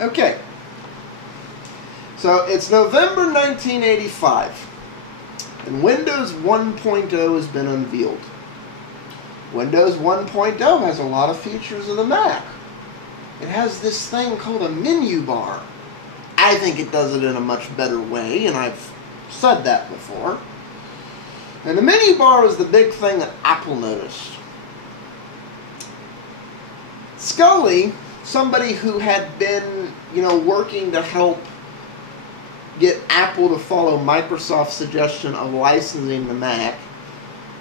Okay. So it's November 1985, and Windows 1.0 has been unveiled. Windows 1.0 has a lot of features of the Mac. It has this thing called a menu bar. I think it does it in a much better way, and I've said that before. And the menu bar was the big thing that Apple noticed. Scully, somebody who had been, working to help get Apple to follow Microsoft's suggestion of licensing the Mac,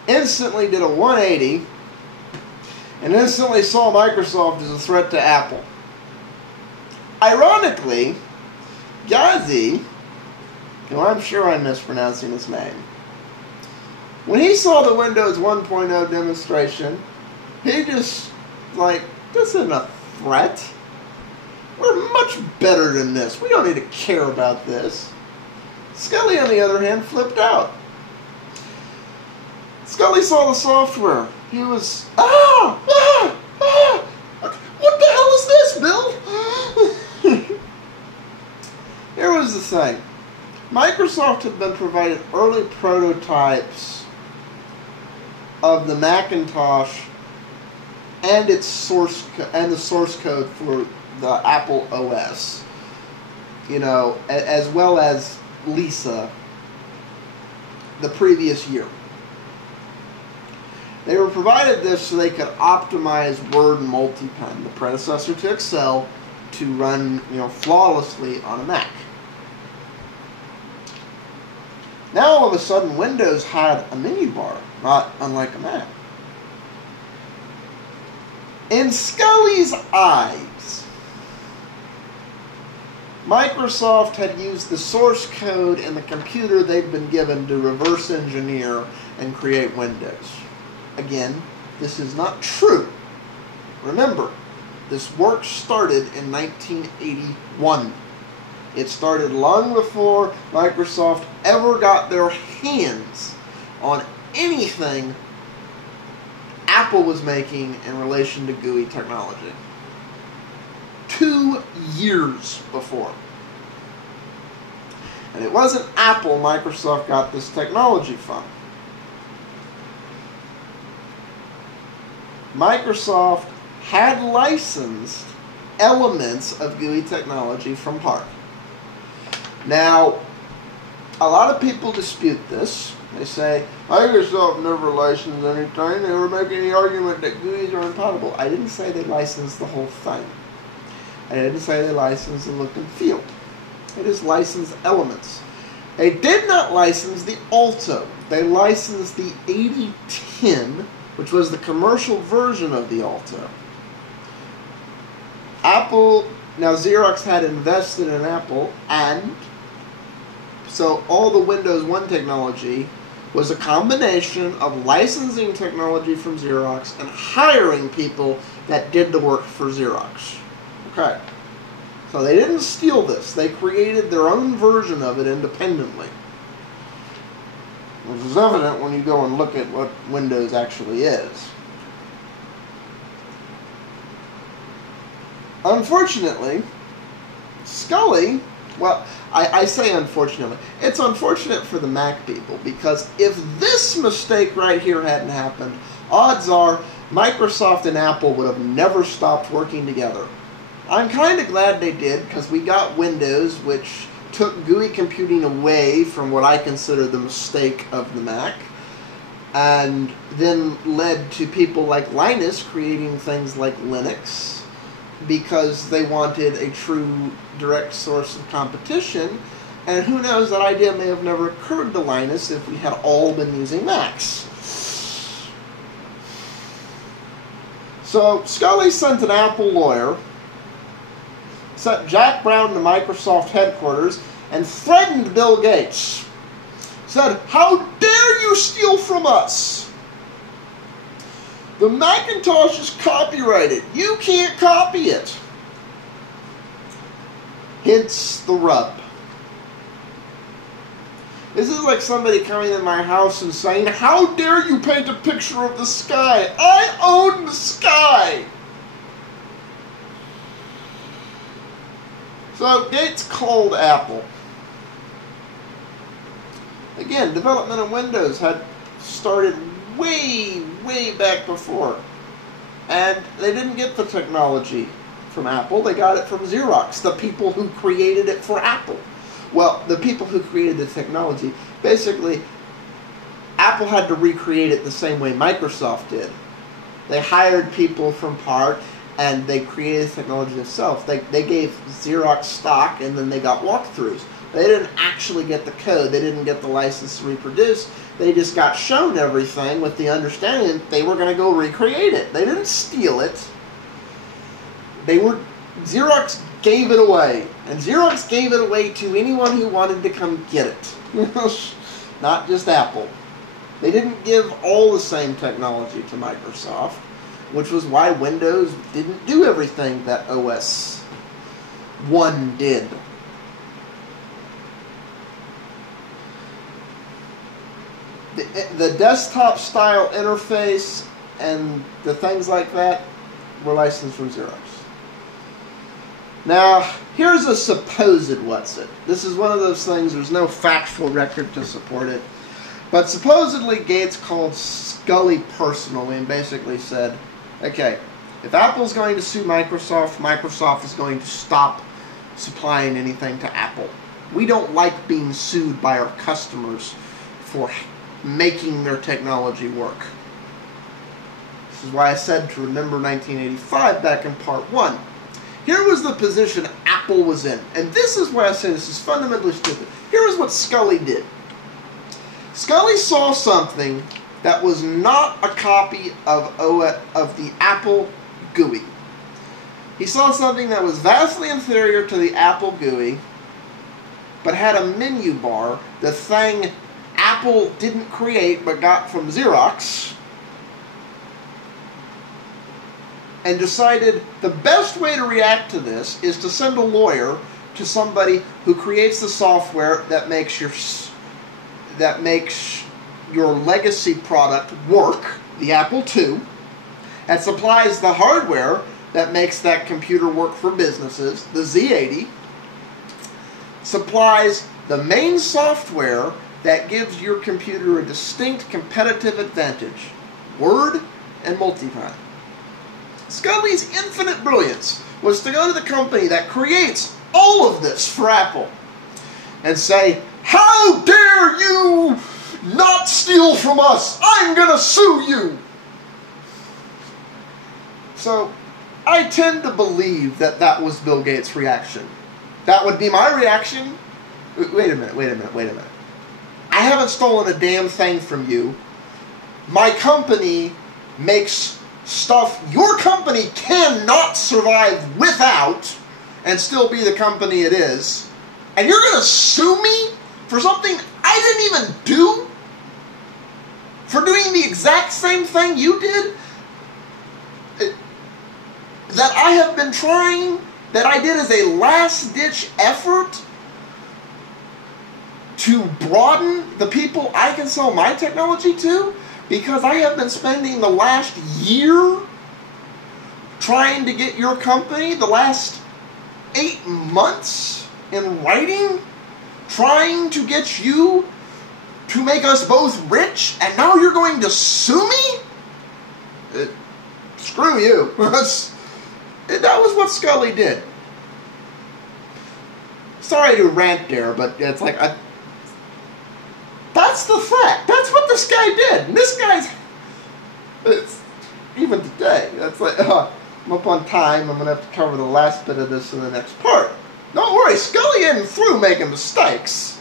instantly did a 180 and instantly saw Microsoft as a threat to Apple. Ironically, Ghazi, who I'm sure I'm mispronouncing his name, when he saw the Windows 1.0 demonstration, he just, this isn't a threat. We're much better than this. We don't need to care about this. Scully, on the other hand, flipped out. Scully saw the software. He was, what the hell is this, Bill? Here was the thing. Microsoft had been provided early prototypes of the Macintosh and its source and the source code for the Apple OS, as well as Lisa the previous year. They were provided this so they could optimize Word and Multipen, the predecessor to Excel, to run flawlessly on a Mac. Now all of a sudden Windows had a menu bar, not unlike a Mac. In Scully's eyes, Microsoft had used the source code in the computer they'd been given to reverse engineer and create Windows. Again, this is not true. Remember, this work started in 1981. It started long before Microsoft ever got their hands on anything Apple was making in relation to GUI technology. 2 years before. And it wasn't Apple Microsoft got this technology from. Microsoft had licensed elements of GUI technology from PARC. Now, a lot of people dispute this. They say, Microsoft never licensed anything. They were making the argument that GUIs are incompatible. I didn't say they licensed the whole thing. I didn't say they licensed the look and feel. It is licensed elements. They did not license the Alto. They licensed the 8010, which was the commercial version of the Alto. Apple, now Xerox had invested in Apple, and so all the Windows 1 technology was a combination of licensing technology from Xerox and hiring people that did the work for Xerox. Okay. So they didn't steal this. They created their own version of it independently. Which is evident when you go and look at what Windows actually is. Unfortunately, Scully, well, I say unfortunately. It's unfortunate for the Mac people, because if this mistake right here hadn't happened, odds are Microsoft and Apple would have never stopped working together. I'm kind of glad they did, because we got Windows, which took GUI computing away from what I consider the mistake of the Mac, and then led to people like Linus creating things like Linux, because they wanted a true direct source of competition. And who knows, that idea may have never occurred to Linus if we had all been using Macs. So Scully sent an Apple lawyer, sent Jack Brown to Microsoft headquarters, and threatened Bill Gates. Said, "How dare you steal from us? The Macintosh is copyrighted. You can't copy it." Hence the rub. This is like somebody coming in my house and saying, "How dare you paint a picture of the sky? I own the sky!" So Gates called Apple. Again, development of Windows had started way, way back before. And they didn't get the technology from Apple. They got it from Xerox, the people who created it for Apple. Well, the people who created the technology, basically, Apple had to recreate it the same way Microsoft did. They hired people from PART, and they created the technology themselves. They gave Xerox stock, and then they got walkthroughs. They didn't actually get the code. They didn't get the license to reproduce. They just got shown everything with the understanding that they were going to go recreate it. They didn't steal it. Xerox gave it away. And Xerox gave it away to anyone who wanted to come get it. Not just Apple. They didn't give all the same technology to Microsoft, which was why Windows didn't do everything that OS 1 did. The desktop style interface and the things like that were licensed from Xerox. Now, here's a supposed what's it. This is one of those things, there's no factual record to support it. But supposedly Gates called Scully personally and basically said, okay, if Apple's going to sue Microsoft, Microsoft is going to stop supplying anything to Apple. We don't like being sued by our customers for making their technology work. This is why I said to remember 1985 back in part 1. Here was the position Apple was in. And this is why I say this is fundamentally stupid. Here is what Scully did. Scully saw something that was not a copy of the Apple GUI. He saw something that was vastly inferior to the Apple GUI, but had a menu bar, the thing Apple didn't create but got from Xerox, and decided the best way to react to this is to send a lawyer to somebody who creates the software that makes your legacy product work, the Apple II, and supplies the hardware that makes that computer work for businesses, the Z80, supplies the main software that gives your computer a distinct competitive advantage, Word and Multiplan. Scully's infinite brilliance was to go to the company that creates all of this for Apple and say, how dare you not steal from us? I'm going to sue you. So, I tend to believe that that was Bill Gates' reaction. That would be my reaction. Wait a minute. I haven't stolen a damn thing from you. My company makes stuff your company cannot survive without and still be the company it is. And you're going to sue me for something I didn't even do? For doing the exact same thing you did? That I have been trying, that I did as a last-ditch effort to broaden the people I can sell my technology to? Because I have been spending the last year trying to get your company, the last 8 months in writing, trying to get you to make us both rich, and now you're going to sue me? Screw you. That was what Scully did. Sorry to rant there, but it's like, that's the fact. That's what this guy did. And this guy's, it's, even today, that's like, I'm up on time. I'm going to have to cover the last bit of this in the next part. Don't worry, Scully isn't through making mistakes.